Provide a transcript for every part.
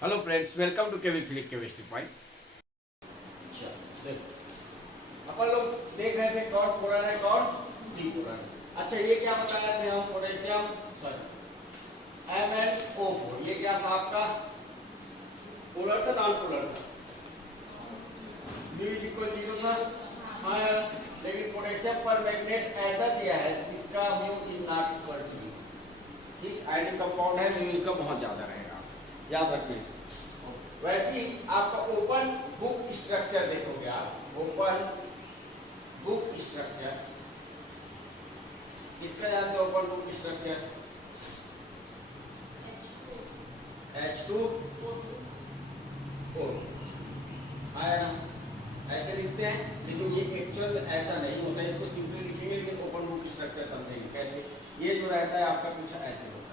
Hello friends, welcome to KV physics chemistry point. अच्छा देखो, अपन लोग देख रहे थे कौन पोलर है कौन डी पोलर है। अच्छा ये क्या बताया थे हम, पोटेशियम सॉरी MnO4, ये क्या था आपका, पोलर था नॉन पोलर था, म्यू इक्वल 0 था। हाँ, लेकिन पोटेशियम पर मैग्नेट ऐसा दिया है इसका mu is not equal to 0। ठीक, आयनिक कंपाउंड है, म्यू इसका बहुत ज्यादा रहेगा, याद रखिए। वैसे ही आपका ओपन बुक स्ट्रक्चर देखोगे आप, ओपन बुक स्ट्रक्चर इसका जानते हो, ओपन बुक स्ट्रक्चर H2O आया ना, ऐसे लिखते हैं, लेकिन ये एक्चुअल ऐसा नहीं होता है, इसको सिंपली लिखेंगे, लेकिन ओपन बुक स्ट्रक्चर समझेंगे कैसे। ये जो रहता है आपका कुछ ऐसे होता है।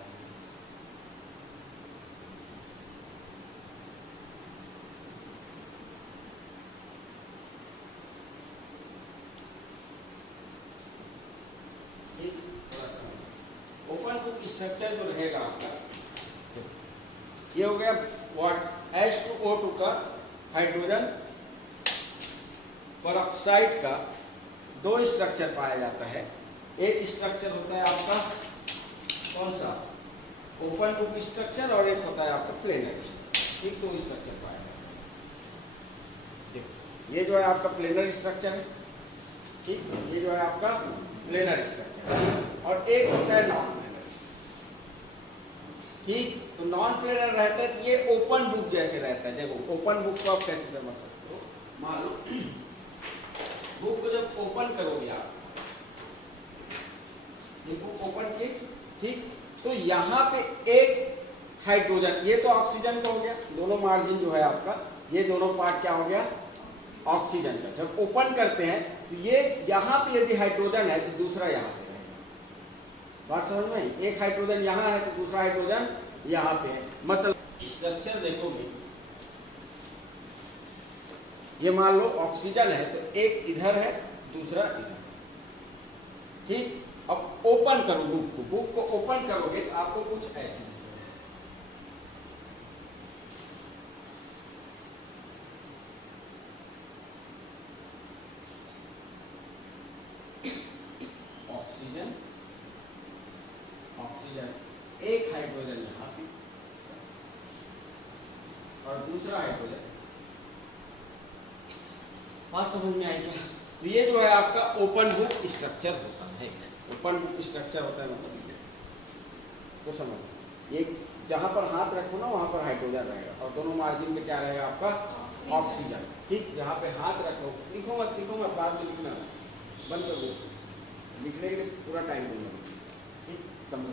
ओपन बुक स्ट्रक्चर जो रहेगा आपका, ये हो गया व्हाट, H2O2 का हाइड्रोजन परऑक्साइड का दो स्ट्रक्चर पाया जाता है। एक स्ट्रक्चर होता है आपका कौन सा, ओपन बुक स्ट्रक्चर, और एक होता है आपका प्लेनर स्ट्रक्चर। ठीक, दो स्ट्रक्चर पाया जाता है। देखो ये जो है आपका प्लेनर स्ट्रक्चर है, ठीक, ये जो है आपका प्लेनर स्ट्रक्चर, और एक होता है नॉन प्लेनर। ठीक, तो नॉन प्लेनर रहता है तो ये ओपन बुक जैसे रहता है। देखो ओपन बुक को आप कैसे समझ सकते हो, मान लो बुक को जब ओपन करोगे आप, ये बुक ओपन की, ठीक, तो यहाँ पे एक हाइड्रोजन, ये तो ऑक्सीजन का हो गया, दोनों मार्जिन जो है आपका, ये दोनों पार्ट क्या हो गया, ऑक्सीजन का। जब ओपन करते हैं तो ये यहाँ पे यदि हाइड्रोजन है तो दूसरा यहाँ पे रहेगा। बात समझ में, एक हाइड्रोजन यहाँ है तो दूसरा हाइड्रोजन यहाँ पे है। मतलब स्ट्रक्चर देखोगे, ये मान लो ऑक्सीजन है तो एक इधर है दूसरा इधर। ठीक, अब ओपन करो बुक को ओपन करोगे तो आपको कुछ ऐसे ऑक्सीजन ऑक्सीजन, एक हाइड्रोजन यहाँ पे और दूसरा हाइड्रोजन। बात समझ में आएगा। तो ये जो है आपका ओपन बुक स्ट्रक्चर होता है। ओपन बुक स्ट्रक्चर होता है मतलब ये तो समझ, ये जहां पर हाथ रखो ना वहां पर हाइड्रोजन रहेगा और दोनों मार्जिन में क्या रहेगा आपका, ऑक्सीजन। ठीक, जहां पे हाथ रखो, लिखो मत बाद में लिखना, बंद कर दो, लिखने के लिए पूरा टाइम दूंगा। ठीक, समझो,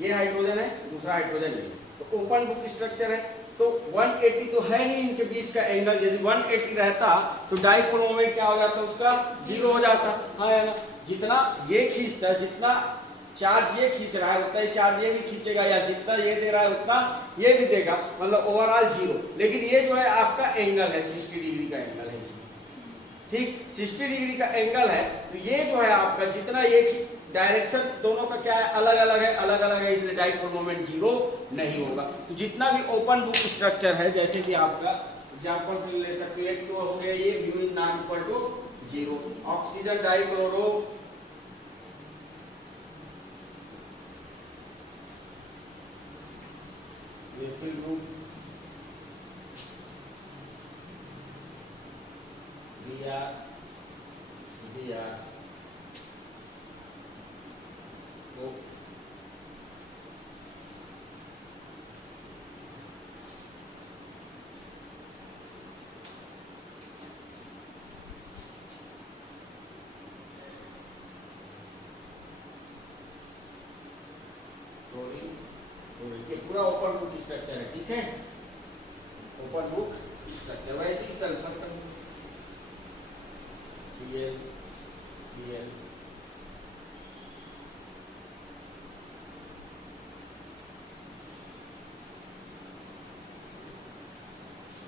ये हाइड्रोजन है दूसरा हाइड्रोजन है, तो ओपन बुक स्ट्रक्चर है। तो 180 तो है नहीं इनके बीच का एंगल, यदि 180 रहता तो डाइपोल मोमेंट क्या हो जाता, उसका 0 हो जाता। हाँ है ना, जितना ये खींचता है, जितना चार्ज ये खींच रहा है उतना ही चार्ज ये भी खींचेगा, या जितना ये दे रहा है उतना ये भी देगा, मतलब ओवरऑल 0। लेकिन ये जो है आपका एंगल है, 60 डिग्री का एंगल है इसमें। ठीक, 60 डिग्री का एंगल है, तो ये जो है आपका जितना ये डायरेक्शन दोनों का क्या है, अलग अलग है, इसलिए डाइपोल मोमेंट 0 नहीं होगा। तो जितना भी ओपन बुक स्ट्रक्चर है, जैसे कि आपका एग्जांपल ले सकते हैं, एक तो हो गया ये mu is not equal to 0, oxygen dichloro वेफिल ग्रुप Br O ये पूरा ओपन बुक स्ट्रक्चर है। ठीक है, ओपन बुक स्ट्रक्चर। वैसे ही सल्फर का Cl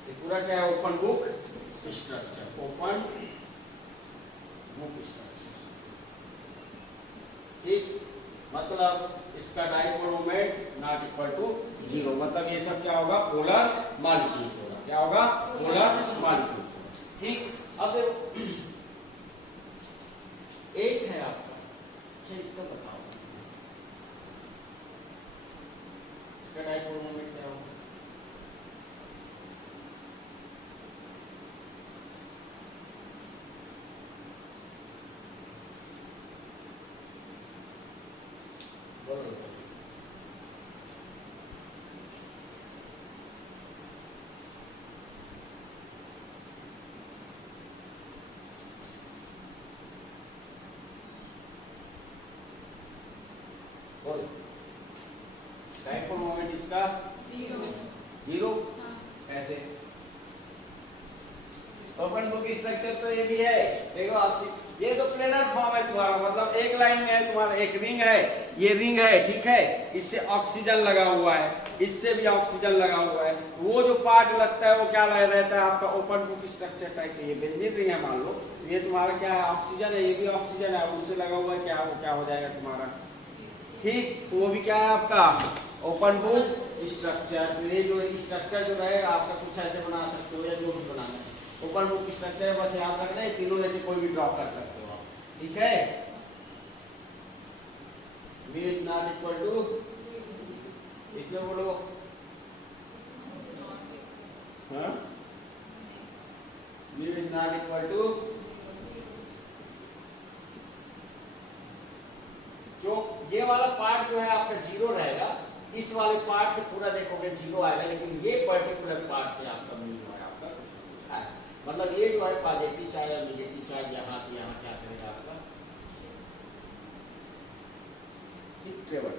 ये पूरा क्या है, open book structure, open book structure. ठीक, मतलब इसका dipole moment not equal to 0, मतलब ये सब क्या होगा, पोलर मॉलिक्यूल्स होगा। क्या होगा, पोलर मॉलिक्यूल्स होगा। ठीक, अब देखो एक है आपका, अच्छा इसका बताओ, इसका डाइपोल मोमेंट क्या होगा? बोलो। डाइपोल मोमेंट इसका 0। ऐसे ओपन बुक स्ट्रक्चर तो ये भी है, देखो आपसे, ये तो प्लेनर फॉर्म है तुम्हारा, मतलब एक लाइन में है तुम्हारा, एक रिंग है, ये रिंग है, ठीक है, इससे ऑक्सीजन लगा हुआ है, इससे भी ऑक्सीजन लगा हुआ है, वो जो पार्ट लगता है वो क्या रहता है आपका, ओपन बुक स्ट्रक्चर टाइप। ये बेंजीन रिंग है मान लो, ये तुम्हारा क्या है, ऑक्सीजन है, ये भी ऑक्सीजन है, उससे लगा हुआ है, क्या वो क्या हो जाएगा तुम्हारा, ठीक, तो वो भी क्या है आपका ओपन बुक स्ट्रक्चर। ये जो स्ट्रक्चर जो रहेगा आपका कुछ ऐसे बना सकते हो या जो भी बनाना है, ओपन बुक स्ट्रक्चर बस याद रखना है, तीनों में से कोई भी ड्रॉ कर सकते हो आप, ठीक है। v is not equal to, इसमें बोलो, हाँ, v is not equal to, जो ये वाला पार्ट जो है आपका 0 रहेगा, इस वाले पार्ट से पूरा देखोगे 0 आएगा, लेकिन ये पर्टिकुलर पार्ट से आपका म्यू जो है आपका है, मतलब ये जो है पॉजिटिव चार्ज और नेगेटिव चार्ज यहाँ से यहाँ क्या करेगा आपका ट्रेवल।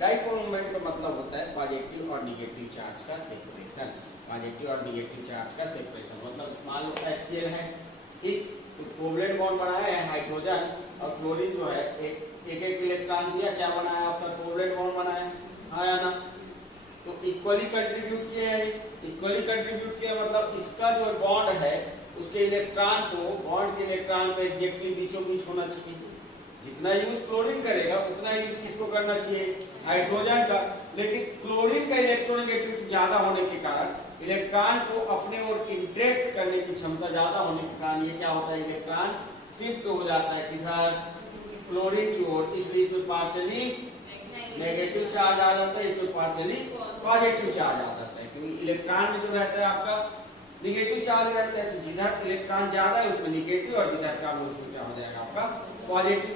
डाइपोल मोमेंट का मतलब होता है पॉजिटिव और नेगेटिव चार्ज का सेपरेशन, पॉजिटिव और नेगेटिव चार्ज का सेपरेशन, मतलब मान लो HCl है, ठीक, तो कोवलेंट बॉन्ड बनाया है हाइड्रोजन और क्लोरीन जो है एक एक इलेक्ट्रॉन दिया, क्या बनाया आपका, कोवलेंट बॉन्ड बनाया, हाँ या ना, तो इक्वली कंट्रीब्यूट किए हैं, इक्वली कंट्रीब्यूट किया मतलब इसका जो बॉन्ड है उसके इलेक्ट्रॉन को, बॉन्ड के इलेक्ट्रॉन में एग्जैक्टली बीचों बीच होना चाहिए, जितना यूज क्लोरीन करेगा उतना यूज किसको करना चाहिए, हाइड्रोजन का, लेकिन क्लोरीन का इलेक्ट्रोनेगेटिविटी ज्यादा होने के कारण, इलेक्ट्रॉन को अपने ओर इंटरेक्ट करने की क्षमता ज्यादा होने के कारण ये क्या होता है, इलेक्ट्रॉन शिफ्ट हो जाता है किधर, क्लोरीन की ओर, इसलिए इसमें पार्शियली नेगेटिव चार्ज आ जाता है, इसमें पार्शियली पॉजिटिव चार्ज आ जाता है, क्योंकि इलेक्ट्रॉन में जो रहता है आपका नेगेटिव चार्ज रहता है, तो जिधर इलेक्ट्रॉन ज्यादा है उसमें नेगेटिव और जिधर कम है उसमें क्या हो जाएगा आपका पॉजिटिव।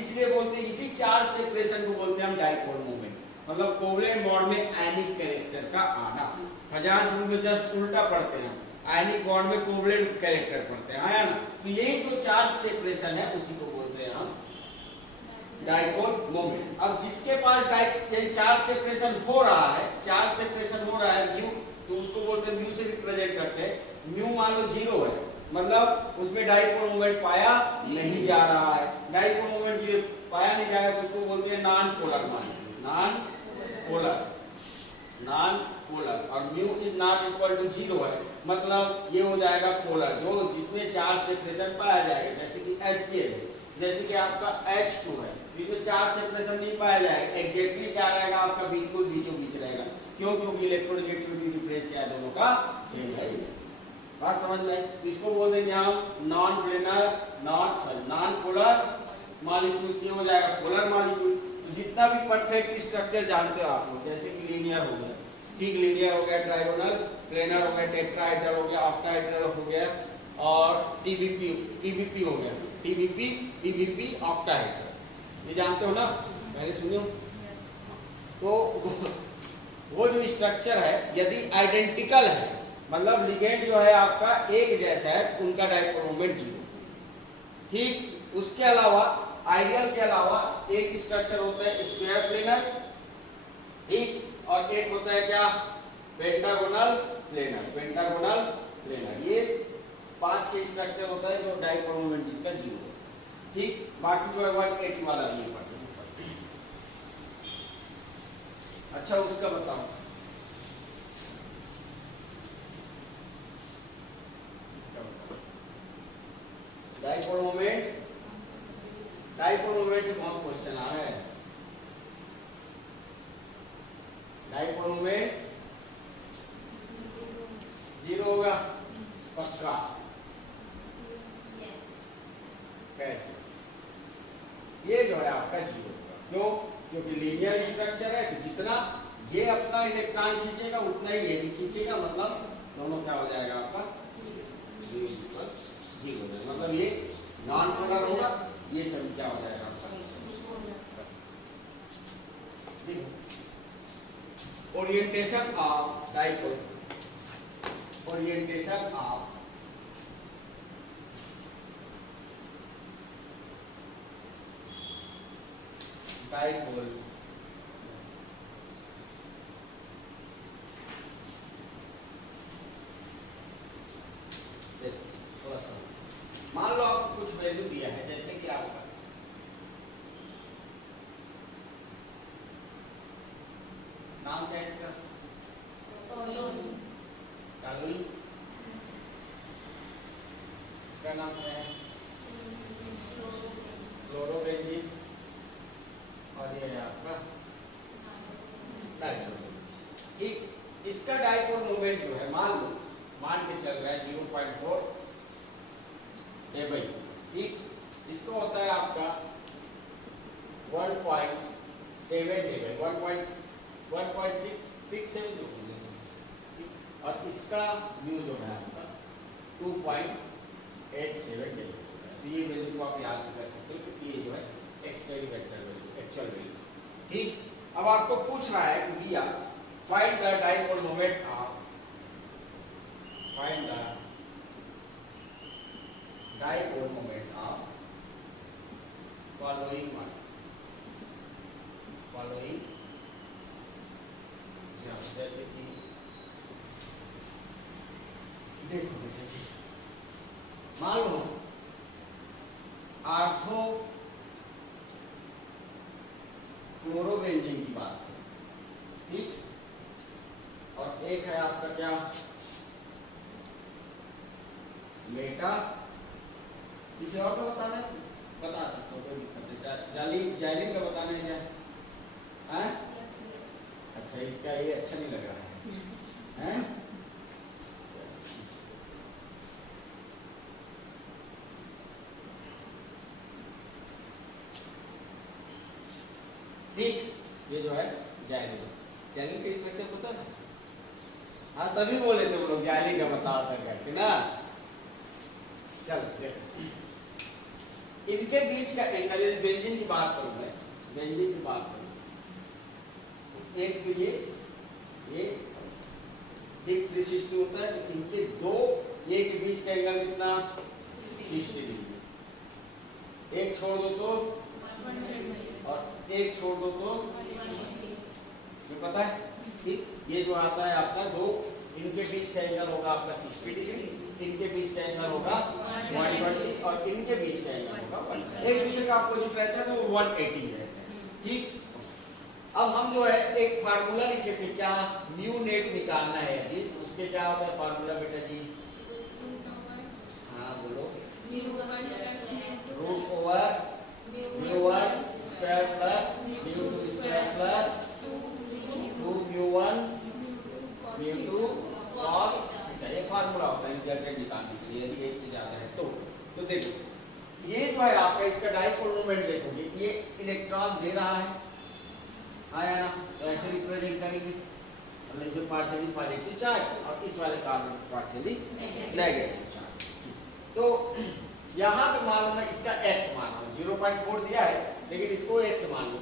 इसलिए बोलते हैं, इसी चार्ज सेपरेशन को बोलते हैं हम डाइपोल मोमेंट, मतलब कोवलेंट बॉन्ड में आयनिक कैरेक्टर का आना। 50 में जस्ट उल्टा पढ़ते हैं, आयनिक बॉन्ड में कोवलेंट कैरेक्टर पढ़ते हैं, है ना, तो यही जो चार्ज सेपरेशन है उसी को बोलते हैं हम डाइपोल मोमेंट। अब जिसके पास चार्ज सेपरेशन हो रहा है, चार्ज सेपरेशन हो रहा है म्यू, तो उसको बोलते हैं म्यू से रिप्रेजेंट करते हैं, म्यू मान लो 0 है, मतलब उसमें डाइपोल मोमेंट पाया नहीं जा रहा है, डाइपोल मोमेंट जो पाया नहीं जा रहा है तो उसको बोलते हैं non polar molecule, non polar, non polar, और mu is not equal to 0 है, मतलब ये हो जाएगा पोलर, जो जिसमें चार्ज सेपरेशन पाया जाएगा, जैसे कि HCl है, जैसे कि आपका H2 है, इसमें चार्ज सेपरेशन नहीं पाया जाएगा, एग्जैक्टली क्या रहेगा आपका, बिल्कुल बीचों बीच रहेगा, क्यों, क्योंकि इलेक्ट्रोनेगेटिविटी डिफरेंस क्या है दोनों का सेम है। बात समझ में, इसको बोल देंगे हम non planar, non polar molecules, ये हो जाएगा पोलर मॉलिक्यूल। तो जितना भी परफेक्ट स्ट्रक्चर जानते हो आप लोग, जैसे कि लीनियर हो गया, ठीक, लीनियर हो गया, ट्राइगोनल, प्लेनर हो गया, टेट्राहेड्रल हो गया, ऑक्टाहेड्रल हो गया, और टीबीपी हो गया, टीबीपी, पीबीपी, ऑक्टाहेड्रल, ये जानते हो ना, पहले सुनियो। तो वो जो स्ट्रक्चर है यदि आइडेंटिकल है, मतलब लिगेंड जो है आपका एक जैसा है, उनका डाइपोल मोमेंट 0, ठीक। उसके अलावा आइडियल के अलावा एक स्ट्रक्चर होता है स्क्वायर प्लेनर, ठीक, और एक होता है क्या, पेंटागोनल प्लेनर, पेंटागोनल प्लेनर, ये 5-6 स्ट्रक्चर होता है जो डाइपोल मोमेंट जिसका 0 है, ठीक। बाकी जो है 180 वाला भी है। अच्छा उसका बताओ, डाइपोल मोमेंट मोमेंट में बहुत क्वेश्चन आ रहा है। डाइपोल मोमेंट 0 होगा पक्का। कैसे? ये जो है आपका 0 होगा। क्यों? क्योंकि लीनियर स्ट्रक्चर है, तो जितना ये अपना इलेक्ट्रॉन खींचेगा उतना ही ये भी खींचेगा, मतलब दोनों क्या हो जाएगा आपका 0 हो जाएगा। मतलब ये नॉन पोलर होगा, ये सब क्या हो जाएगा आपका। Orientation of dipole, orientation of dipole थोड़ा सा मान लो आपको कुछ वैल्यू दिया है, जैसे कि आपका नाम क्या है इसका, टॉलुइन, इसका नाम क्या है क्लोरोबेंजीन, और ये है आपका डाइपोल। ठीक, इसका डाइपोल मोमेंट जो है मान के चल रहा है 0.4 भाई। ठीक, इसको होता है आपका 1.7 1.67 और इसका म्यू जो है आपका 2.87 है। तो ये वैल्यू को आप याद कर सकते हो क्योंकि ये जो है एक्सपेरिमेंटल वैल्यू, एक्चुअल वैल्यू। ठीक, अब आपको पूछ रहा है कि भैया find the dipole moment of, find the dipole moment of following one, following जैसे कि देखो बेटा जी, मान लो आर्थो क्लोरोबेंजीन की बात करें। ठीक, और एक है आपका क्या मेटा, किसी और को बताना है बता सकते हो, कोई दिक्कत नहीं। जैलिन का बताना है क्या है? अच्छा, इसका ये अच्छा नहीं लग रहा है, हैं? ठीक, ये जो है जैलिन, जैलिन का स्ट्रक्चर पता है? हाँ, तभी बोले थे वो लोग जैलिन का बता सकते ना। चल देखो, इनके बीच का एंगल, इस बेंजीन की बात करूं मैं, बेंजीन की बात करूं, एक तो ये ठीक 360 होता है, तो इनके दो ये के बीच का एंगल कितना 60 डिग्री, एक छोड़ दो तो और एक छोड़ दो तो ये पता है। ठीक, ये जो आता है आपका दो, इनके बीच का एंगल होगा आपका 60 डिग्री, इनके बीच का एंगल होगा 120 और इनके बीच का एंगल होगा 1, एक दूसरे का अपोजिट रहता है तो वो 180 रहता है। ठीक, अब हम जो है एक फार्मूला लिखे थे, क्या म्यू नेट निकालना है जी, तो उसके क्या होता है फार्मूला बेटा जी? हाँ बोलो, root over mu 1 square plus mu 2 square plus 2 mu 1 mu 2 cos theta, ये फार्मूला होता है रिजल्टेंट निकालने के लिए, यदि एक से ज्यादा है तो देखो ये जो है आपका इसका डाइपोल मोमेंट देखोगे, ये इलेक्ट्रॉन दे रहा है, आया ना, तो ऐसे रिप्रेजेंट करेंगे, मतलब जो पार्शियली पॉजिटिव चार्ज और इस वाले कार्बन पार्शियली नेगेटिव चार्ज। तो यहाँ पे मान लो मैं इसका x मान लो 0.4 दिया है, लेकिन इसको x मान लो,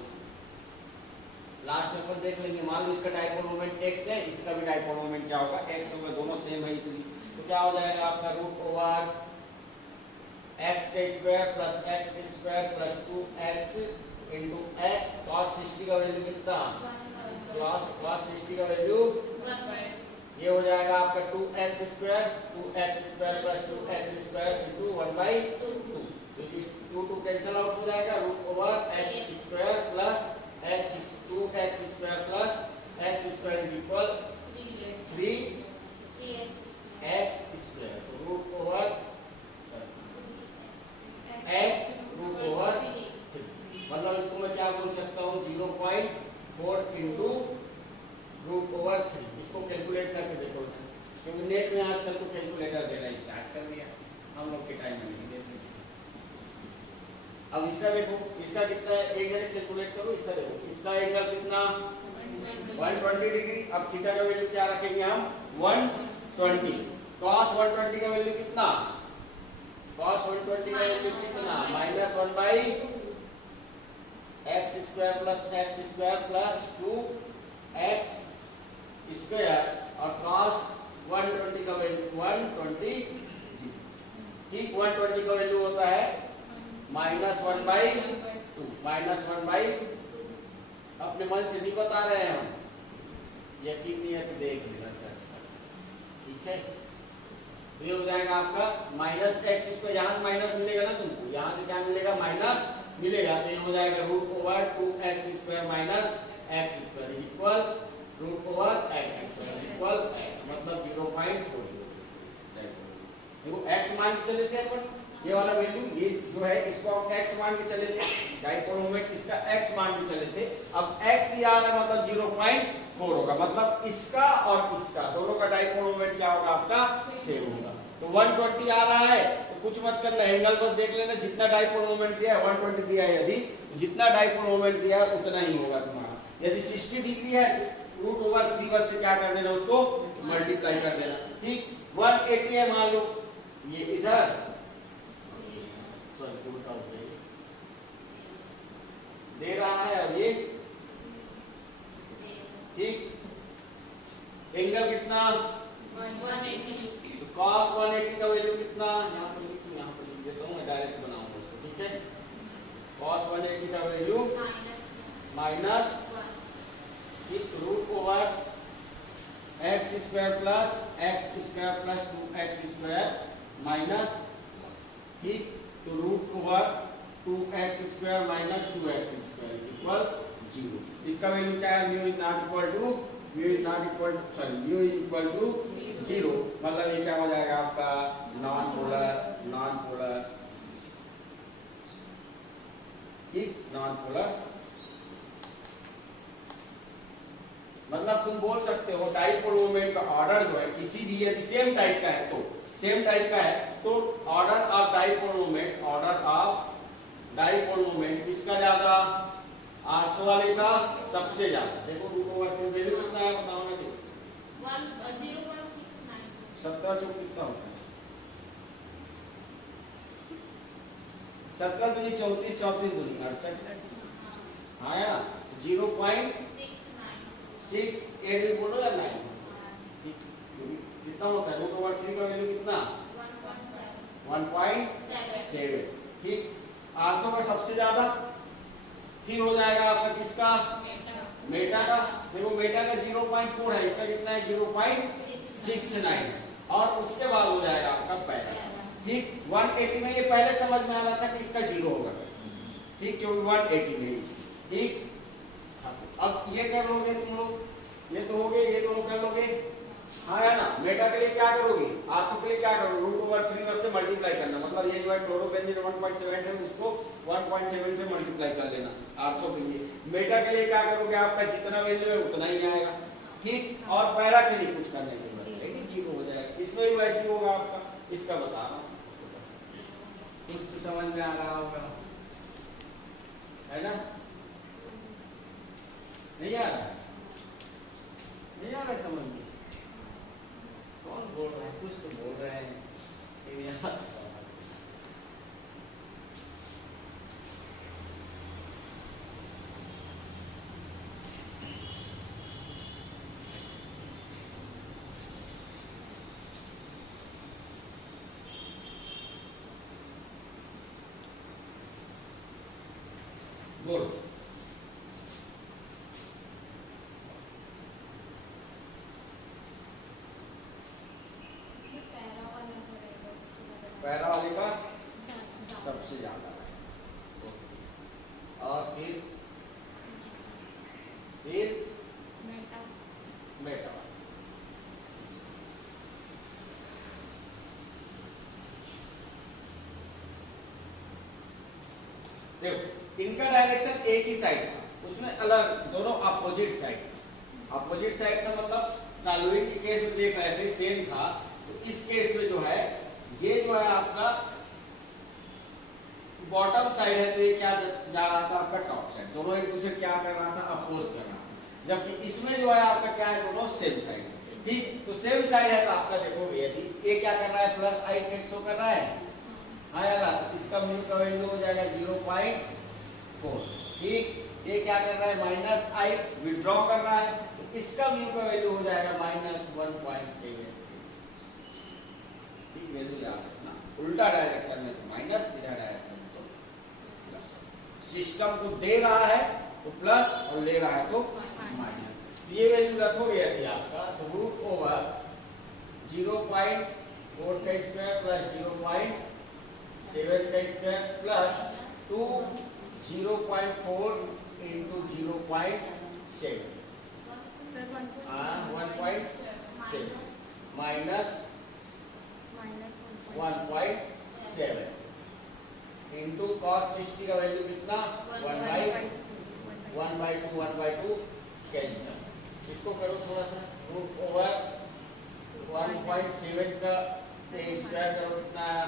लास्ट में अपन देख लेंगे। मान लो इसका डाइपोल मोमेंट x है, इसका भी डाइपोल मोमेंट क्या होगा x होगा, दोनों सेम है इसलिए, तो क्या हो जाएगा आपका रूट ओवर x के square plus x square plus 2x into x cos 60 का वैल्यू कितना, cos 60 का वैल्यू ये हो जाएगा आपका 2x square plus 2x square into 1/2, तो इस 2 कैंसिल आउट हो जाएगा, root over x square plus x 2x square plus x square is equal 3x square, तो root over x root over 3। हम लोग के टाइम में नहीं देते। अब इसका देखो, इसका कितना है, एक जने कैलकुलेट करो। इसका देखो, इसका एंगल कितना 120 डिग्री। अब थीटा का वैल्यू क्या रखेंगे हम 120। cos 120 का वैल्यू कितना, cos 120 का वैल्यू कितना minus 1 by x square plus x square plus 2 x square और cos 120 का वैल्यू 120। ठीक, 120 का वैल्यू होता है माइनस 1 बाई 2, माइनस 1 बाई, अपने मन से नहीं बता रहे हैं हम, यकीन नहीं है तो देख लेना सर्च कर। ठीक है, तो ये हो जाएगा आपका माइनस एक्स स्क्वायर, यहाँ से माइनस मिलेगा ना तुमको, यहाँ से क्या मिलेगा माइनस मिलेगा, तो ये हो जाएगा root over 2x square minus x square equal root over x square equal x, मतलब 0.4। देखो x मान के चले थे अपन, ये वाला वैल्यू ये जो है इसको हम x मान के चले थे, डाइपोल मोमेंट इसका x मान के चले थे। अब x ही आ रहा है मतलब 0.4 होगा, मतलब इसका और इसका दोनों का डाइपोल मोमेंट क्या होगा आपका सेम होगा। तो 120 आ रहा है तो कुछ मत करना, एंगल बस देख लेना, जितना डाइपोल मोमेंट दिया है 120 दिया है, यदि जितना डाइपोल मोमेंट दिया है उतना ही होगा तुम्हारा। यदि 60 डिग्री है रूट ओवर 3 बस से क्या कर देना, उसको मल्टीप्लाई कर देना। ठीक, 180 है मान लो, ये इधर दे रहा है और ये ठीक, एंगल कितना 180। तो cos 180 का वैल्यू कितना, यहाँ पर लिख दूं, यहाँ पर लिख देता हूँ, मैं डायरेक्ट बनाऊंगा उसको। ठीक है, cos 180 का वैल्यू माइनस ठीक root over x square plus 2x square minus ठीक, तो root over 2x square minus 2x square equal 0। इसका वैल्यू क्या है, mu is not equal to 0, मतलब ये क्या हो जाएगा आपका नॉन पोलर ठीक, नॉन पोलर। मतलब तुम बोल सकते हो डाइपोल मोमेंट का ऑर्डर जो है किसी भी यदि सेम टाइप का है तो ऑर्डर ऑफ डाइपोल मोमेंट किसका ज्यादा, आर्थ वाले का सबसे ज्यादा। देखो रूट ओवर 3 वैल्यू कितना है बताओ ना, 0.69। 17 चौक कितना होता है, 17 दूनी 34, 34 दूनी 68, हाँ है ना, 0.68 बोलो या 9 कितना होता है, रूट ओवर 3 का वैल्यू कितना 1.7। ठीक, आर्थों का सबसे ज्यादा, फिर हो जाएगा आपका किसका मेटा का। देखो मेटा का 0.4 है, इसका कितना है 0.69, और उसके बाद हो जाएगा आपका पैरा। ठीक, 180 में ये पहले समझ में आ रहा था कि इसका 0 होगा, ठीक, क्योंकि 180 में। ठीक, अब ये कर लोगे तुम लोग, ये तो हो गए, ये दोनों कर लोगे, हाँ है ना। मेटा के लिए क्या करोगे, आर्थो के लिए क्या करोगे, रूट ओवर 3 से मल्टीप्लाई करना, मतलब ये जो है क्लोरोबेंजीन 1.7 है उसको 1.7 से मल्टीप्लाई कर लेना आर्थो के लिए। मेटा के लिए क्या करोगे, आपका जितना वैल्यू है उतना ही आएगा। ठीक, और पैरा के लिए कुछ करने के बाद लेकिन 0 हो जाएगा, इसमें भी वैसे होगा आपका, इसका बता रहा हूँ, कुछ तो समझ में आ रहा होगा, है ना, नहीं आ रहा, नहीं आ रहा समझ में, कौन बोल रहा है, कुछ तो बोल रहे हैं, बोल। पैरा वाले का सबसे ज्यादा है, और फिर मेटा वाला। देखो इनका डायरेक्शन एक ही साइड था, उसमें अलग दोनों अपोजिट साइड था। अपोजिट साइड था मतलब टॉलुइन के केस में देख रहे थे सेम था, तो इस केस में जो है ये जो है आपका बॉटम साइड है, तो ये क्या जा रहा था आपका टॉप साइड, दोनों एक दूसरे क्या कर रहा था, अपोज कर रहा था। जबकि इसमें जो है आपका क्या है, दोनों सेम साइड। ठीक, तो सेम साइड है तो आपका देखो भैया जी, ये क्या कर रहा है, प्लस आई कैट शो कर रहा है, हाँ यार, तो इसका म्यू का वैल्यू हो जाएगा 0.4। ठीक, ये क्या कर रहा है, माइनस आई विड्रॉ कर रहा है, तो इसका म्यू का वैल्यू हो जाएगा -1.7। ठीक, वैल्यू याद रखना, उल्टा डायरेक्शन में तो माइनस, सीधा डायरेक्शन में तो प्लस। सिस्टम को दे रहा है तो प्लस और ले रहा है तो माइनस। ये वैल्यू रखोगे यदि आपका, तो रूट ओवर 0.4 का स्क्वायर प्लस 0.7 का square plus 2 0.4 into 0.7 1.7 minus 1.7 into cos 60 का वैल्यू कितना, 1/2 कैंसिल। इसको करो थोड़ा सा, रूट ओवर 1.7 का स्क्वायर करो कितना आया,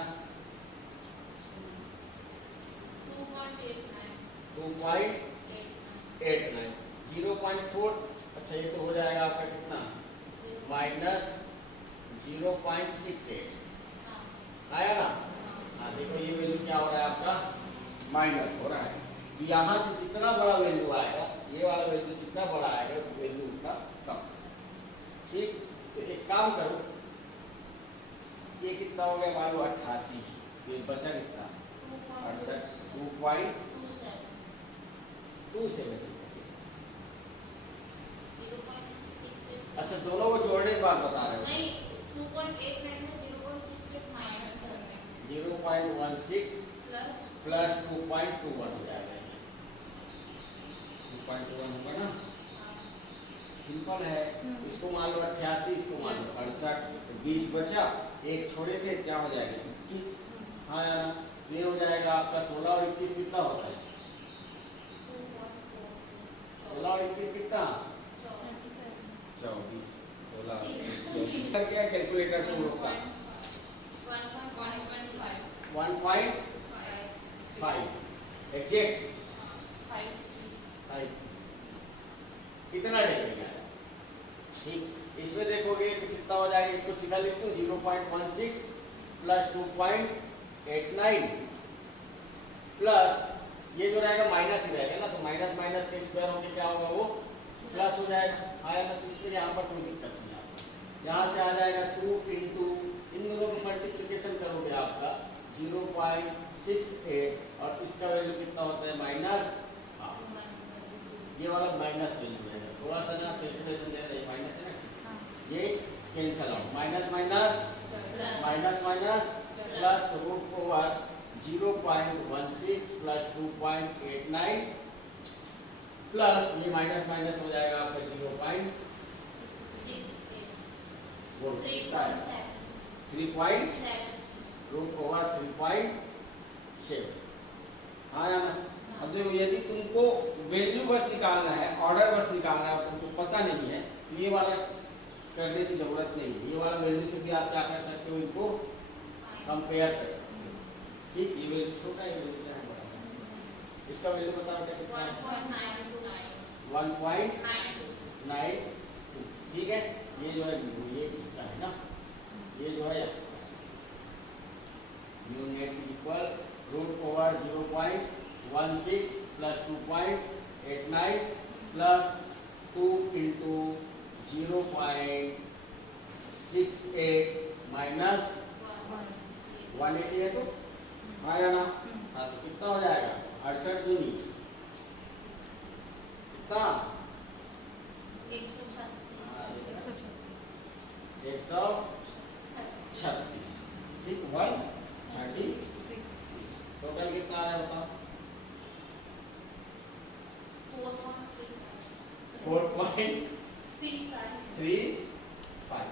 2.89 0.4। अच्छा ये तो हो जाएगा आपका कितना, माइनस 0.68 आया ना। हाँ देखो ये वैल्यू क्या हो रहा है आपका, माइनस हो रहा है। यहाँ से जितना बड़ा वैल्यू आएगा, ये वाला वैल्यू जितना बड़ा आएगा वैल्यू उतना कम। ठीक, तो एक काम करो, ये कितना हो गया, मान लो 88, ये बचा कितना 68, 2.27। अच्छा दोनों को जोड़ने के बाद बता रहे हो, 0.16 प्लस 2.21 हो जाएगा, 2.21 होगा ना, सिंपल है। इसको मान लो 88, इसको मान लो 68, 20 बचा, एक छोड़े थे, क्या हो जाएगा 21। हाँ यार, ये हो जाएगा आपका 16 और 21 कितना होता है, 16 और 21 कितना, 24। 16 क्या कैलकुलेटर को होता 1.5 एग्जैक्ट 5 कितना डेगा। ठीक, इसमें देखोगे तो कितना हो जाएगा, इसको सीधा लिख दो, 0.16 प्लस 2.89 प्लस ये जो रहेगा माइनस ही रहेगा ना, तो माइनस माइनस के स्क्वायर होके क्या होगा, वो प्लस हो जाएगा। आया ना, तो इसमें यहाँ पर कोई दिक्कत नहीं है। यहाँ से आ जाएगा 2 इंटू, इन दोनों को मल्टीप्लिकेशन करोगे आपका 0.68 और इसका वैल्यू कितना होता है, माइनस, ये वाला माइनस वैल्यू है, थोड़ा सा ना कैलकुलेशन दे रहे हैं, माइनस है ना, ये cancel out, minus minus minus minus plus root over 0.16 plus 2.89 plus ये माइनस माइनस हो जाएगा आपका 0.3 रूट ओवर 3.7। हाँ या ना। अब देखो यदि तुमको वैल्यू बस निकालना है, ऑर्डर बस निकालना है, तुमको पता नहीं है, तो ये वाला करने की जरूरत नहीं है। ये वाला वैल्यू से भी आप क्या कर सकते हो, इनको कंपेयर कर सकते हो। ठीक, ये वैल्यू छोटा है, वैल्यू क्या है बड़ा है, इसका वैल्यू बताओ क्या कितना है, 1.92। ठीक है, ये जो है ये इसका है ना, ये जो है mu net equal root over 0.16 plus 2.89 plus 2 into 0.68 minus 180 है, तो आया ना। हाँ तो कितना हो जाएगा, 68 दूनी कितना, 136। ठीक, 136 टोटल कितना आया बताओ, 4.35।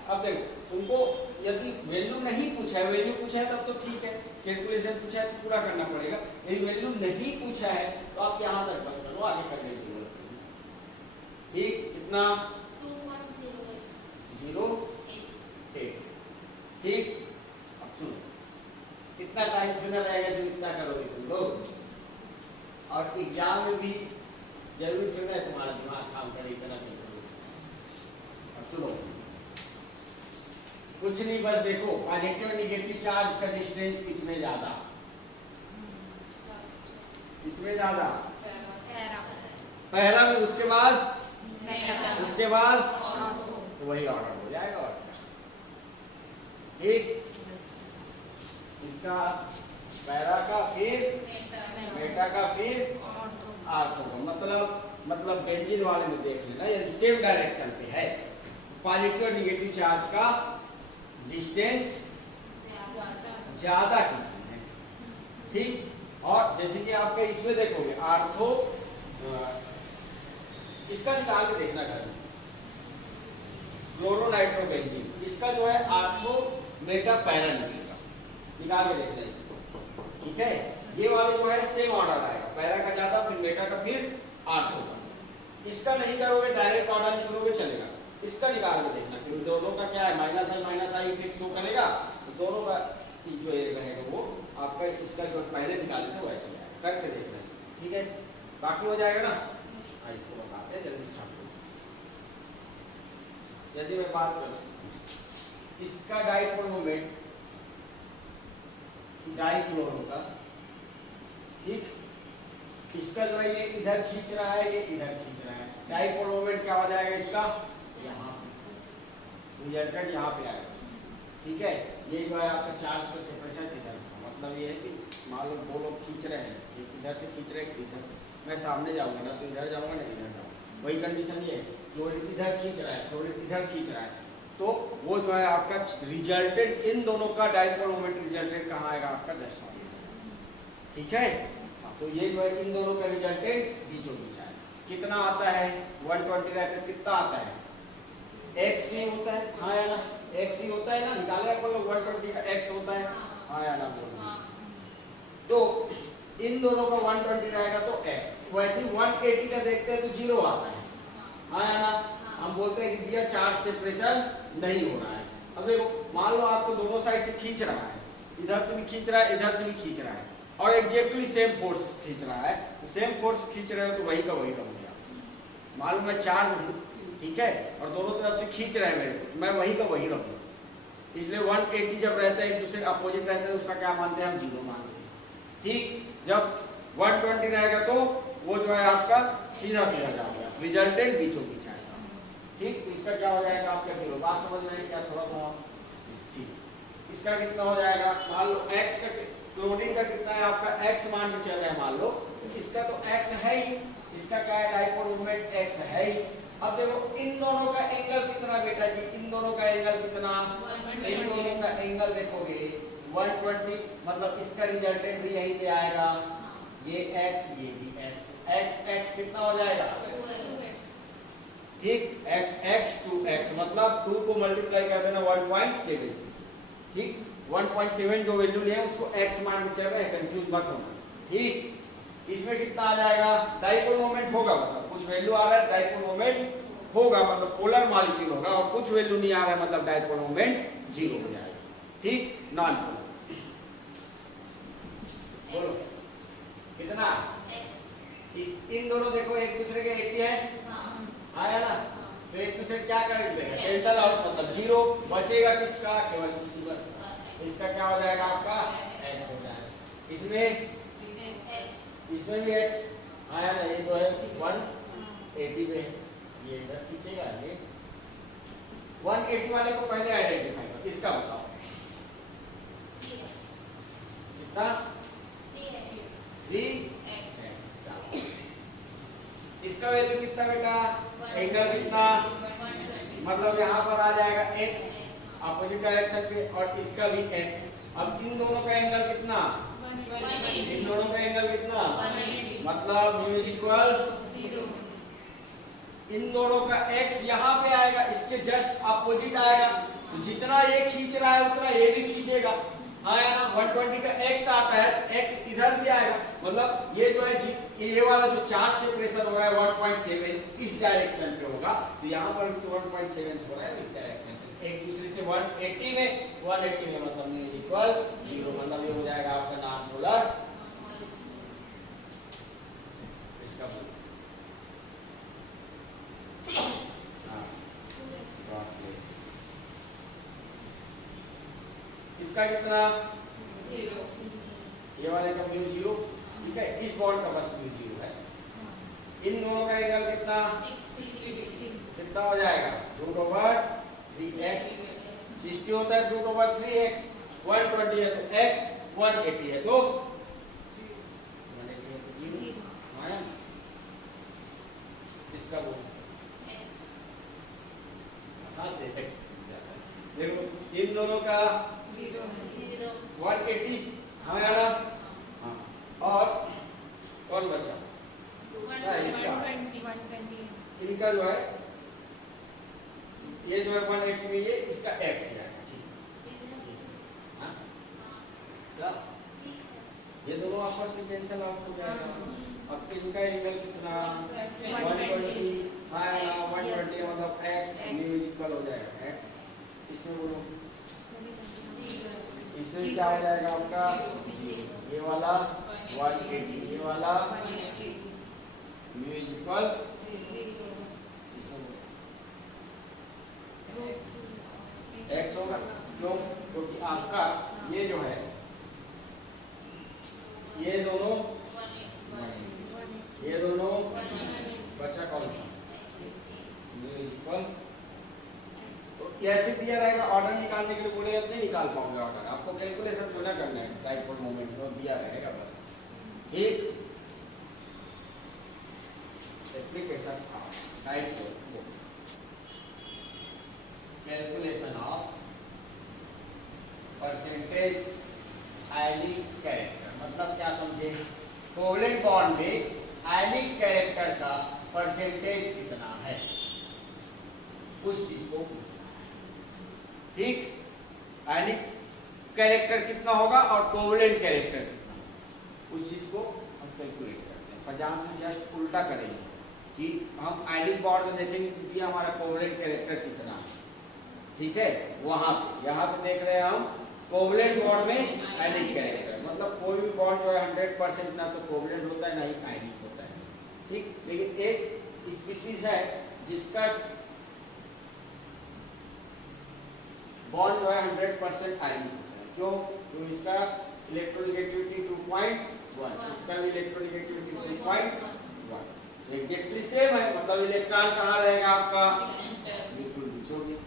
अब देखो तुमको यदि वैल्यू नहीं पूछा है, वैल्यू पूछा है तब तो ठीक है, कैलकुलेशन पूछा है तो पूरा करना पड़ेगा। यदि वैल्यू नहीं पूछा है तो आप यहाँ तक बस करो, आगे करने की जरूरत नहीं। ठीक, कितना 2.08। ठीक, अब सुनो इतना टाइम थोड़ा रहेगा जो इतना करोगे तुम लोग। और एग्जाम में भी जरूरी थोड़ा है तुम्हारा दिमाग काम करे इतना नहीं करोगे। अब सुनो, कुछ नहीं, बस देखो पॉजिटिव और निगेटिव चार्ज का डिस्टेंस किसमें ज्यादा, किसमें ज्यादा, पहला में, उसके बाद तो वही ऑर्डर हो जाएगा। और ठीक, इसका पैरा का, फिर मेटा का, फिर आर्थो का। मतलब बेंजीन वाले में देख लेना, यदि सेम डायरेक्शन पे है पॉजिटिव और निगेटिव चार्ज का डिस्टेंस ज्यादा किसमें है। ठीक, और जैसे कि आपके इसमें देखोगे आर्थो, इसका निकाल के देखना घर में, क्लोरोनाइट्रोबेंजीन, इसका जो है आर्थो मेटा पैरा निकलेगा, निकाल के देखना इसको। ठीक है, ये वाले जो है सेम ऑर्डर आएगा, पैरा का ज्यादा, फिर मेटा का, फिर आर्थो का। इसका नहीं करोगे डायरेक्ट ऑर्डर निकलोगे चलेगा, इसका निकाल के देखना, क्योंकि दोनों का क्या है माइनस आई फिक्स हो करेगा, तो दोनों का जो रहेगा वो आपका इसका जो पहले निकाले थे वैसे आएगा, करके देखना। ठीक है, बाकी हो जाएगा ना। इसको बताते हैं जल्दी से। यदि मैं बात करूं इसका डाइपोल मोमेंट, डाइक्लोरो का, ठीक, इसका जो है ये इधर खींच रहा है, ये इधर खींच रहा है, डाइपोल मोमेंट क्या हो जाएगा इसका, यहाँ रिजल्टेंट यहाँ पे आएगा। ठीक है, ये जो है आपका चार्ज का सेपरेशन इधर, मतलब ये है कि मान लो दो लोग खींच रहे हैं, एक इधर से खींच रहे हैं, इधर, मैं सामने जाऊंगा ना तो इधर जाऊंगा ना इधर जाऊंगा, वही कंडीशन ये है, जो इधर खींच रहा है, थोड़ी इधर खींच रहा है, तो वो जो है आपका रिजल्टेंट, इन दोनों का डाइपोल मोमेंट रिजल्टेंट कहाँ आएगा आपका 10। ठीक है, तो ये जो है इन दोनों का रिजल्टेंट बीचों बीच आएगा। कितना आता है 120 रहकर कितना आता है, x ही होता है, हाँ या ना, x ही होता है ना, निकाले अपन लोग 120 का x होता है, हाँ या ना बोलो। तो इन दोनों का 120 रहेगा तो x, वैसे 180 का देखते हैं तो 0 आता है, हाँ या ना, हम बोलते हैं कि भैया चार्ज सेपरेशन नहीं हो रहा है। अब देखो मान लो आपको दोनों साइड से खींच रहा है, इधर से भी खींच रहा है, इधर से भी खींच रहा है, और एग्जैक्टली सेम फोर्स खींच रहा है, तो सेम फोर्स खींच रहे हो तो वही का वही हो गया। मालूम मैं चार्ज हूँ, ठीक है, और दोनों तरफ से खींच रहे हैं मेरे को, मैं वही का वही रहूंगा। इसलिए 180 जब रहता है एक दूसरे अपोजिट रहता है, उसका क्या मानते हैं हम, 0 मानते हैं। ठीक, जब 120 रहेगा तो वो जो है आपका सीधा सीधा जाएगा, रिजल्टेंट बीचों बीच आएगा। ठीक, तो इसका क्या हो जाएगा आपका 0। बात समझ रहे हैं क्या, थोड़ा बहुत। ठीक, इसका कितना हो जाएगा, मान लो x का, क्लोरीन का कितना है आपका, x मान के चल रहे हैं मान लो, इसका तो x है ही, इसका क्या है डाइपोल मोमेंट x है ही। अब देखो इन दोनों का एंगल कितना बेटा जी, इन दोनों का एंगल कितना, इन दोनों का एंगल देखोगे 120, मतलब इसका रिजल्टेंट भी यहीं पे आएगा, ये x ये भी x कितना हो जाएगा, ठीक, x 2x, मतलब 2 को मल्टीप्लाई कर देना 1.7। ठीक, 1.7 जो वैल्यू लिया है उसको x मान के चल रहे हैं, कंफ्यूज मत होना। ठीक, इसमें कितना आ जाएगा, डाइपोल मोमेंट होगा, मतलब कुछ वैल्यू आ रहा है डाइपोल मोमेंट होगा, मतलब पोलर मॉलिक्यूल होगा, और कुछ वैल्यू नहीं आ रहा है मतलब डाइपोल मोमेंट 0 हो जाएगा। ठीक, नॉन पोलर, बोलो कितना, इन दोनों देखो एक दूसरे के 80 है, आया ना, तो एक दूसरे क्या करेंगे, कैंसल आउट, मतलब 0 बचेगा किसका, केवल किसी बस, इसका क्या हो जाएगा आपका x हो जाएगा। इसमें भी x आया ना, ये जो है 180 पे, ये इधर खींचेगा, ये 180 वाले को पहले आइडेंटिफाई करो, इसका बताओ कितना, 3x, इसका वैल्यू कितना बेटा, एंगल कितना, मतलब यहाँ पर आ जाएगा x अपोजिट डायरेक्शन पे, और इसका भी x। अब इन दोनों का एंगल कितना, इन दोनों का एंगल कितना, मतलब म्यू इक्वल 0। इन दोनों का x यहाँ पे आएगा, इसके जस्ट अपोजिट आएगा, तो जितना ये खींच रहा है उतना ये भी खींचेगा, हाँ या ना। 120 का x आता है, x इधर भी आएगा, मतलब ये जो है ये वाला जो चार्ज से प्रेशर हो रहा है 1.7 इस डायरेक्शन पे होगा, तो यहाँ पर भी 1.7 हो रहा है इस डायरेक्शन पे, एक दूसरे से 180 में, 180 में मतलब म्यू इज इक्वल 0, मतलब ये हो जाएगा आपका नॉन पोलर इसका इसका कितना, ये वाले का म्यू 0, ठीक है, इस बॉन्ड का बस म्यू 0 है। इन दोनों का एंगल कितना कितना हो जाएगा, √3x, 60 होता है √3x, 120 है तो x, 180 है तो 0 आया। इसका वो कहाँ से x देखो, इन दोनों का 180 आया ना, हाँ, और कौन बचा, इनका जो है ये जो है 180 में, ये इसका x है, ये दोनों आपस में कैंसिल आउट हो जाएगा। अब इनका एंगल कितना, 120 आया, 120 मतलब x इक्वल हो जाएगा x, इसमें बोलो इसमें क्या हो जाएगा आपका, ये वाला 180, ये वाला म्यू इक्वल x होगा, क्यों, क्योंकि आपका ये जो है ये दोनों बचा कौन सा, म्यू इक्वल, तो ऐसे दिया रहेगा। ऑर्डर निकालने के लिए बोले नहीं निकाल पाओगे ऑर्डर, आपको कैलकुलेशन थोड़ा करना है, डाइपोल मोमेंट में दिया रहेगा बस। एक application dipole calculation of percentage ionic character, मतलब क्या समझे, कोवलेंट बॉन्ड में आयनिक कैरेक्टर का परसेंटेज कितना है, उस चीज को, ठीक, आयनिक कैरेक्टर कितना होगा और कोवलेंट कैरेक्टर कितना, उस चीज को हम कैलकुलेट करते हैं। पचास में जस्ट उल्टा करेंगे कि हम आयनिक बॉन्ड में देखेंगे कि हमारा कोवलेंट कैरेक्टर कितना है, ठीक है, वहां पे, यहाँ पे देख रहे हैं हम कोवलेंट बॉन्ड में आयनिक कैरेक्टर, मतलब कोई भी बॉन्ड जो है 100% ना तो कोवलेंट होता है ना ही आयनिक होता है, ठीक। लेकिन एक स्पीशीज है जिसका बॉन्ड जो है 100% आयनिक होता है, क्यों, तो इसका इलेक्ट्रोनेगेटिविटी 2.1, इसका भी इलेक्ट्रोनेगेटिविटी 2.1, एग्जैक्टली सेम है, मतलब इलेक्ट्रॉन कहाँ रहेगा आपका, बिल्कुल बीचों बीच,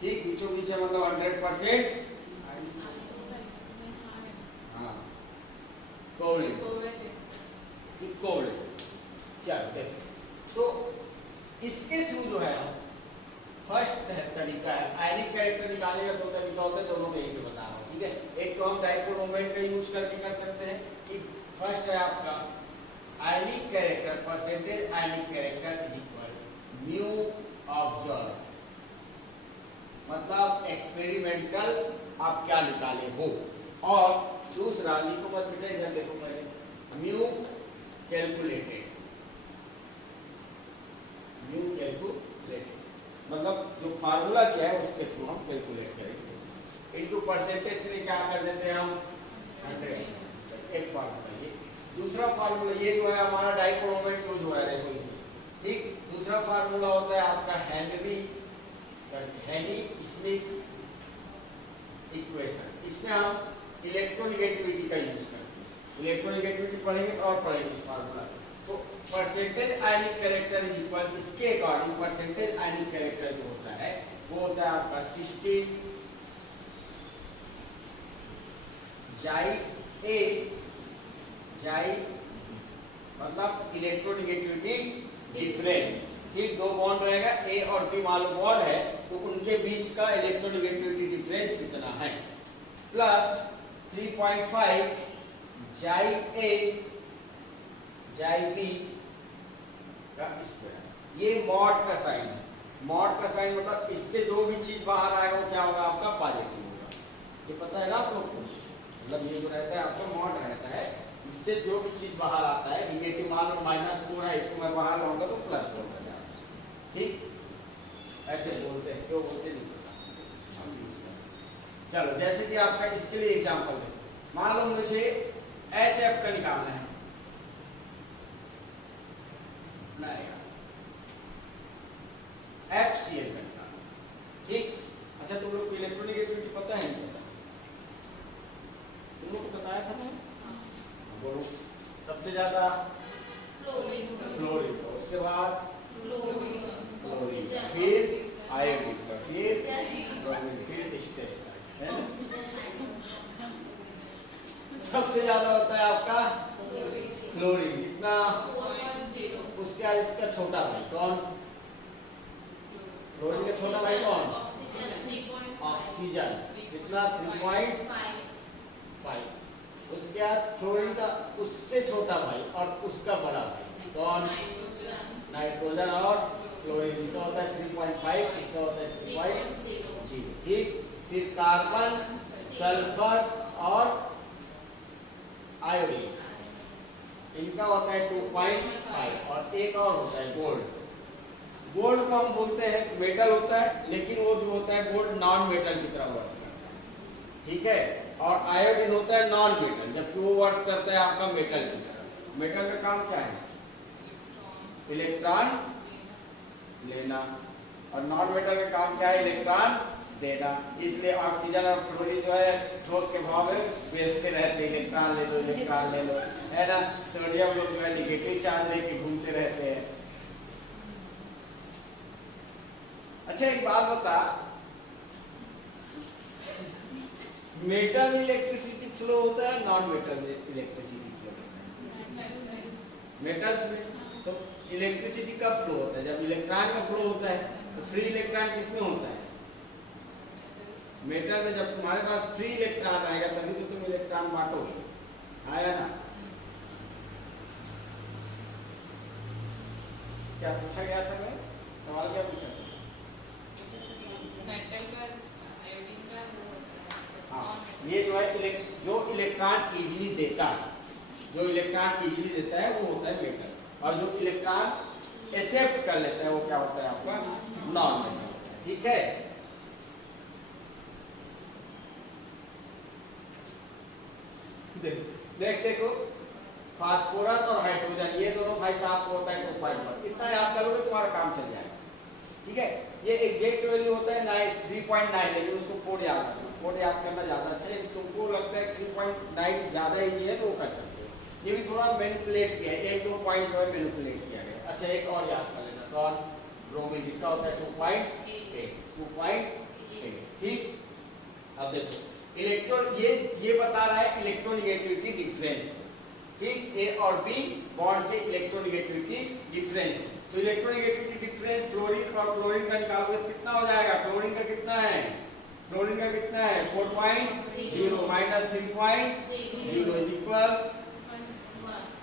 ठीक, बीचों बीच है, मतलब 100% हाँ कोवलेंट, चलो तो इसके थ्रू जो है फर्स्ट तरीका है, आयनिक कैरेक्टर निकालने का 2 तरीका होता है, दोनों में एक बता रहा हूँ, ठीक है। एक तो हम डाइपोल मोमेंट का यूज करके कर सकते हैं कि फर्स्ट है आपका आयनिक character, percentage ionic character is equal mu observe, मतलब एक्सपेरिमेंटल आप क्या निकाले हो, और दूसरा लिखो मत बेटा, इधर देखो पहले, म्यू कैलकुलेटेड, मतलब जो फार्मूला क्या है उसके थ्रू हम कैलकुलेट करेंगे, इनटू परसेंटेज के लिए क्या कर देते हैं हम 100, एक फार्मूला ये। दूसरा फार्मूला ये जो है हमारा डाइपोल मोमेंट यूज हुआ है, देखो इसमें, ठीक। दूसरा फार्मूला होता है आपका हेनरी स्मिथ इक्वेशन, इसमें हम इलेक्ट्रोनेगेटिविटी का यूज करते हैं, इलेक्ट्रोनेगेटिविटी पढ़ेंगे और पढ़ेंगे इस फार्मूला, तो percentage ionic character is equal, इसके अकॉर्डिंग परसेंटेज आयनिक कैरेक्टर जो होता है वो होता है आपका 60 जाई मतलब इलेक्ट्रोनेगेटिविटी डिफरेंस, ठीक, 2 बॉन्ड रहेगा, ए और बी मालूम बॉन्ड है, तो उनके बीच का इलेक्ट्रोनेगेटिविटी डिफरेंस कितना है, प्लस 3.5 जाई बी का स्क्वायर, ये मॉड का साइन है, मॉड का साइन मतलब इससे जो भी चीज बाहर आएगा वो क्या होगा, आपका पॉजिटिव होगा, ये पता है ना आप लोग को, मतलब ये जो रहता है आपका मॉड रहता है, इससे जो भी चीज बाहर आता है, निगेटिव मान लो -4 है, इसको मैं बाहर लाऊंगा तो +4 हो जाएगा, ठीक, ऐसे बोलते हैं, क्यों बोलते नहीं पता। चलो जैसे कि आपका इसके लिए एग्जांपल है, मान लो मुझे HF का निकालना है, FCl का निकालना है, ठीक। अच्छा तुम लोग को इलेक्ट्रोनेगेटिविटी पता है नहीं पता? तुम लोग को बताया था ना? बोलो। सबसे ज्यादा फ्लोरीन, उसके बाद क्लोरीन, फिर आयोडीन, फिर ब्रोमीन, फिर स्टेट, है ना? सबसे ज्यादा होता है आपका क्लोरीन, कितना? उसके बाद इसका छोटा भाई कौन? क्लोरीन का छोटा भाई कौन? ऑक्सीजन, कितना? 3.5। उसके बाद क्लोरीन का उससे छोटा भाई और उसका बड़ा भाई कौन? नाइट्रोजन। और क्लोरीन, इसका होता है 3.5, इसका होता है 3.0, ठीक। फिर कार्बन, सल्फर और आयोडीन, इनका होता है 2.5। और एक और होता है गोल्ड। गोल्ड को हम बोलते हैं मेटल होता है, लेकिन वो जो होता है गोल्ड नॉन मेटल की तरह वर्क करता है, ठीक है। और आयोडीन होता है नॉन मेटल, जबकि वो वर्क करता है आपका मेटल की तरह। मेटल का काम क्या है? इलेक्ट्रॉन लेना। और नॉन मेटल का काम क्या है? इलेक्ट्रॉन देना। इसलिए ऑक्सीजन और क्लोरीन जो है ठोक के भाव में बेचते रहते, इलेक्ट्रॉन ले लो, इलेक्ट्रॉन ले लो, है ना। सोडियम लोग जो है निगेटिव चार्ज लेके घूमते रहते हैं। अच्छा एक बात बता, मेटल में इलेक्ट्रिसिटी फ्लो होता है, नॉन मेटल में इलेक्ट्रिसिटी फ्लो होता है? मेटल्स में तो इलेक्ट्रिसिटी कब फ्लो होता है? जब इलेक्ट्रॉन का फ्लो होता है। तो फ्री इलेक्ट्रॉन किसमें होता है? मेटल में। जब तुम्हारे पास फ्री इलेक्ट्रॉन आएगा तभी तो तुम इलेक्ट्रॉन बांटोगे, आया ना? क्या पूछा गया था? मैं सवाल क्या पूछा था? हाँ, ये जो है जो इलेक्ट्रॉन इजीली देता है, जो इलेक्ट्रॉन इजीली देता है वो होता है मेटल। और जो इलेक्ट्रॉन एक्सेप्ट कर लेता है वो क्या होता है आपका? नॉन मेटल, ठीक है। देखो फास्फोरस और हाइड्रोजन, ये दोनों भाई साहब को होता है 2.1। इतना याद करोगे तुम्हारा काम चल जाएगा, ठीक है। ये एग्जैक्ट वैल्यू होता है 3.9, लेकिन उसको कोड याद करना। कोड याद करना ज्यादा अच्छा है। तुमको लगता है 3.9 ज्यादा इजी है तो वो कर सकते हो। ये भी थोड़ा मैनिपुलेट किया है, एक दो पॉइंट जो है मैनिपुलेट किया गया। अच्छा एक और याद कर लेना, कौन? ब्रोमीन, जिसका होता है 2.8, ठीक। अब देखो इलेक्ट्रॉन, ये बता रहा है इलेक्ट्रोनेगेटिविटी डिफरेंस, ठीक। ए और बी बॉन्ड के इलेक्ट्रोनेगेटिविटी डिफरेंस। तो इलेक्ट्रोनेगेटिविटी डिफरेंस फ्लोरीन और क्लोरीन का निकालोगे कितना हो जाएगा? क्लोरीन का कितना है? क्लोरीन का कितना है? 4.0 माइनस 3.0 इज इक्वल,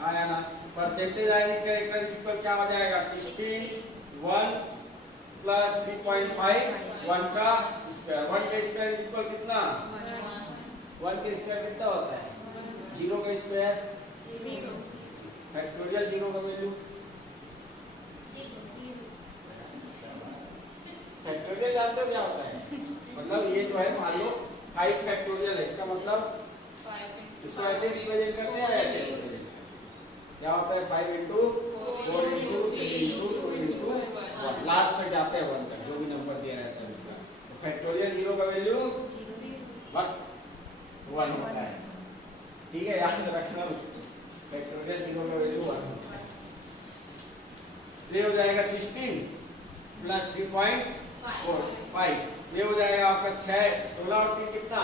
आया ना? परसेंटेज आयनिक कैरेक्टर इक्वल क्या हो जाएगा? 16, 1 प्लस 3.5, 1 का स्क्वायर। 1 का स्क्वायर इक्वल कितना? 1 का स्क्वायर कितना होता है? 0 का स्क्वायर, फैक्टोरियल 0 का वैल्यू, फैक्टोरियल जानते हो क्या होता है? मतलब ये जो है मान लो 5 फैक्टोरियल है, इसका मतलब इसको ऐसे रिप्रेजेंट करते हैं, ऐसे क्या होता है? 5 into 4 into 3 into 2 into 1, last में जाते हैं 1 तक, जो भी नंबर दिया रहता है उसका। तो फैक्टोरियल 0 का वैल्यू 1 होता है, ठीक है। याद रखना, फैक्टोरियल 0 का वैल्यू 1 होता है। ये हो जाएगा 16 प्लस 3.45, ये हो जाएगा आपका 6, 16 और 3 कितना?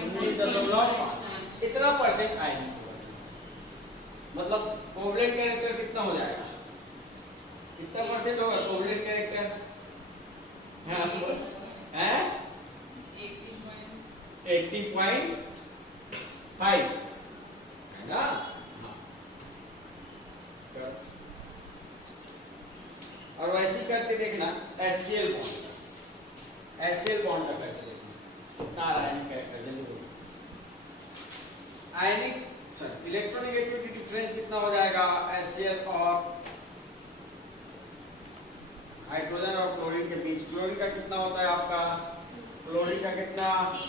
19.5। इतना परसेंट आएगा। मतलब कोवलेंट कैरेक्टर कितना हो जाएगा? कितना परसेंट होगा कोवलेंट कैरेक्टर? हैं 80.5, है ना? और वैसे करके देखना HCl बॉन्ड का करके देखना कितना आयनिक कैरेक्टर, जल्दी बोलो। आयनिक इलेक्ट्रोनेगेटिविटी डिफरेंस कितना हो जाएगा? HCl और हाइड्रोजन और क्लोरीन के बीच। क्लोरीन का कितना होता है आपका? क्लोरीन का कितना कितना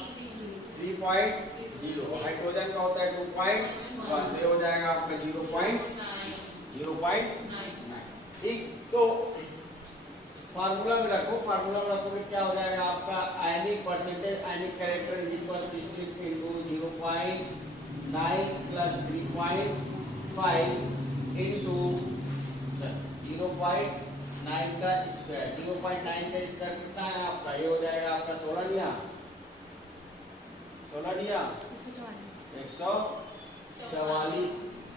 3.0, हाइड्रोजन का होता है 2.1, ये हो जाएगा आपका 0.9। ठीक, तो फार्मूला में रखो, फार्मूला में रखोगे क्या हो जाएगा आपका ionic percentage, ionic character is equal 16 into 0.9 plus 3.5 into 0.9 का स्क्वायर, 0.9 का स्क्वायर कितना है आपका, ये हो जाएगा आपका 16 लिया 144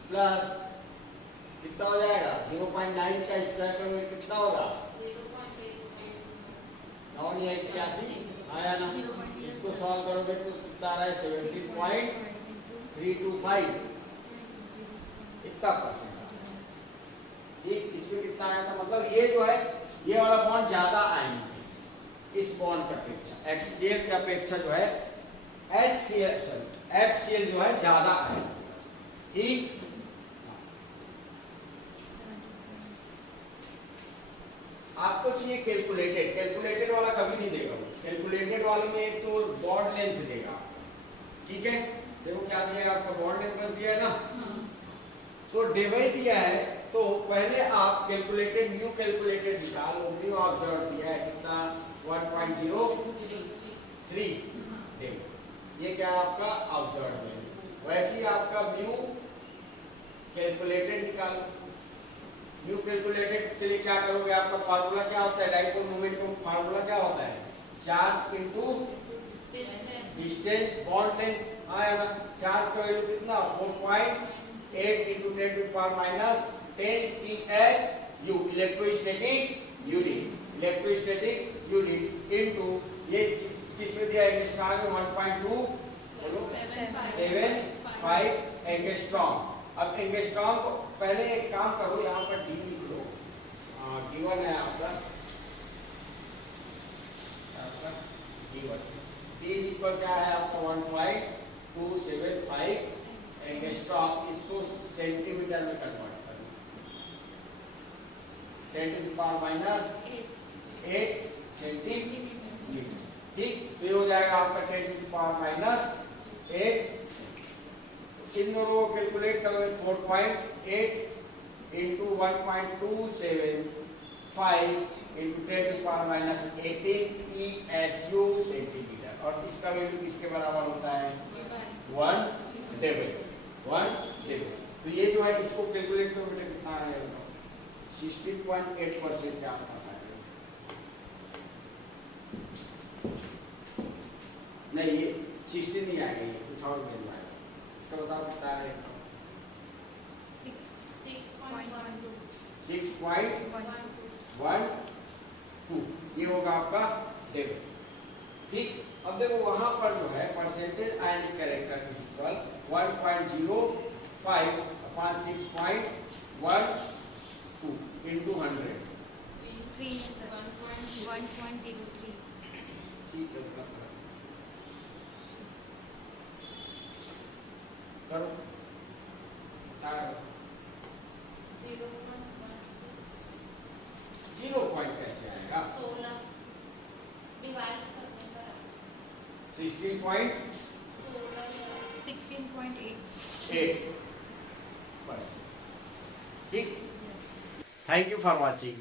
प्लस कितना हो जाएगा 0.9 का स्क्वायर करोगे कितना होगा 981 आया ना, इसको सॉल्व करोगे तो कितना आ रहा है 17.325, इतना परसेंट। ठीक, इसमें कितना आया था, मतलब ये जो है ये वाला बॉन्ड ज्यादा आयनिक है इस बॉन्ड की अपेक्षा, HCl की अपेक्षा जो है FCl जो है ज्यादा आयनिक। ठीक, आपको चाहिए कैलकुलेटेड, कैलकुलेटेड वाला कभी नहीं देगा, कैलकुलेटेड वाले में एक तो बॉन्ड लेंथ देगा। ठीक है, देखो क्या दिया आपका बॉन्ड लेंथ कर दिया है ना, तो डिवाइड दिया है, तो पहले आप कैलकुलेटेड न्यू कैलकुलेटेड निकाल लो, न्यू ऑब्जर्व दिया है कितना 1.03, देखो ये क्या आपका ऑब्जर्व है, वैसे ही आपका न्यू कैलकुलेटेड निकालो। न्यू कैलकुलेटेड के लिए क्या करोगे, आपका फार्मूला क्या होता है, डाइपोल मोमेंट का फार्मूला क्या होता है, charge into distance bond length. आया ना, चार्ज का वैल्यू कितना 4.8 into 10 to the power minus 10 ESU, electrostatic unit into ये किसमें दिया है, एंगस्ट्रॉम में 1.2 बोलो 75 एंगस्ट्रॉम। अब एंगस्ट्रॉम को पहले एक काम करो, यहाँ पर डी लिख लो, D1 है आपका D1, D इक्वल क्या है आपका 1.275 एंगस्ट्रॉम, इसको सेंटीमीटर में कन्वर्ट करो, 10 to the power minus 8 centimetre. ठीक, तो ये हो जाएगा आपका 10 to the power minus 8, इन दोनों को कैलकुलेट करोगे 4.8 into 1.275 into 10 to the power minus 18 ESU centimetre, और इसका वैल्यू किसके बराबर होता है 1 डेबिट। तो ये जो है इसको कैलकुलेट करोगे कितना आएगा 16.8% के आसपास आएगा। नहीं, ये 16 नहीं आएगा, ये कुछ और वैल्यू आएगा, इसका बताओ कितना आएगा 6.12, ये होगा आपका डेबिट। ठीक, अब देखो वहां पर जो है percentage ionic character equal 1.05 upon 6.12 into 100, 1.03। ठीक है, उतना करो, 0 पॉइंट कैसे आएगा 16.8। ठीक, Thank you for watching.